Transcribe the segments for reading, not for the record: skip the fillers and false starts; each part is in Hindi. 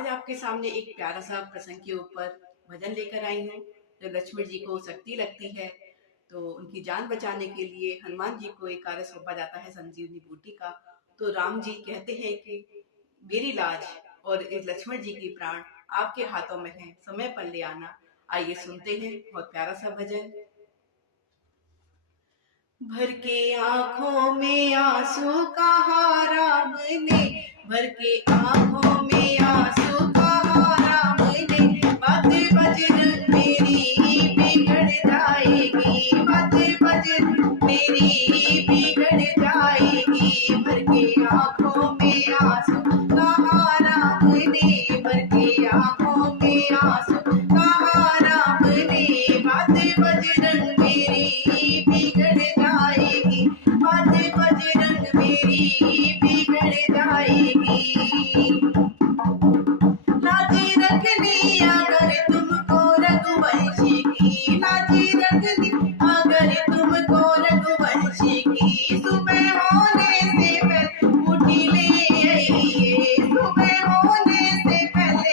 आज आपके सामने एक प्यारा सा प्रसंग के ऊपर भजन लेकर आई हूँ। जब लक्ष्मण जी को शक्ति लगती है तो उनकी जान बचाने के लिए हनुमान जी को एक कार्य सौंपा जाता है संजीवनी बूटी का। तो राम जी कहते हैं कि मेरी लाज और इस लक्ष्मण जी की प्राण आपके हाथों में है, समय पर ले आना। आइए सुनते हैं बहुत प्यारा सा भजन। भर के आंखों में आंसू कहा राम ने, भर के आंखों में आंसू कहा राम ने, बातें बजरंग मेरी बिगड़ जाएगी, बातें बजरंग मेरी बिगड़ जाएगी। भर के आंखों में आंसू कहा राम ने, भर के आंखों में आंसू कहा राम ने, बातें बजरंग मेरी बिगड़ जाएगी, बातें बजरंग मेरी बिगड़ जाएगी। लाजी रखनी अगर तुमको रघुवंशी की, लाजी रखनी अगर तुमको रघुवंशी की, सुबह होने से पहले उठी ले आइए, सुबह होने से पहले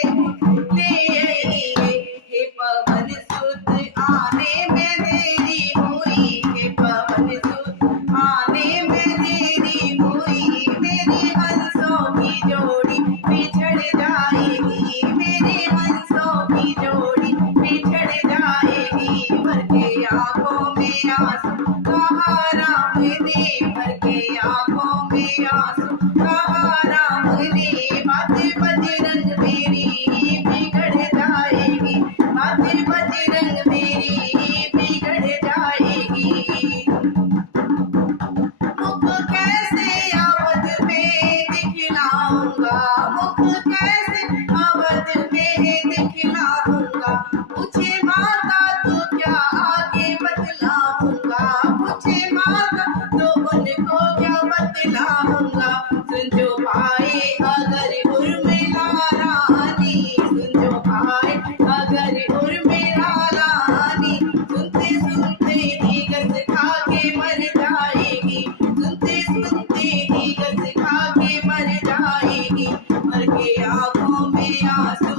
ले आइए। हे पवन सुत आने में देरी हुई, हे पवन सुत आने में देरी हुई, मेरी हंसों की जोड़ी बिछड़ जाएगी, मेरी हंसों की जोड़ी बिछड़ जाएगी। भर के आंखों में आंसू कहा राम ने, भर के आंखों में आंसू कहा राम ने, बातें बजरंग मेरी बिगड़ जाएगी, बातें बजरंग मेरी बिगड़ जाएगी। मुख कैसे अवध में दिखलाऊंगा, मुख कैसे अवध में दिखलाऊंगा, पूछे माता तो क्या आगे बतलाऊंगा, पूछे माता तो उनको क्या बतलाऊंगा। सुन जो पाए अगर उर्मिला रानी, सुन जो पाए अगर उर्मिला रानी, सुनते सुनते नीगस खा के मर जाएगी, सुनते सुनते नीगस खा के मर जाएगी। भर के आंखों में आंसू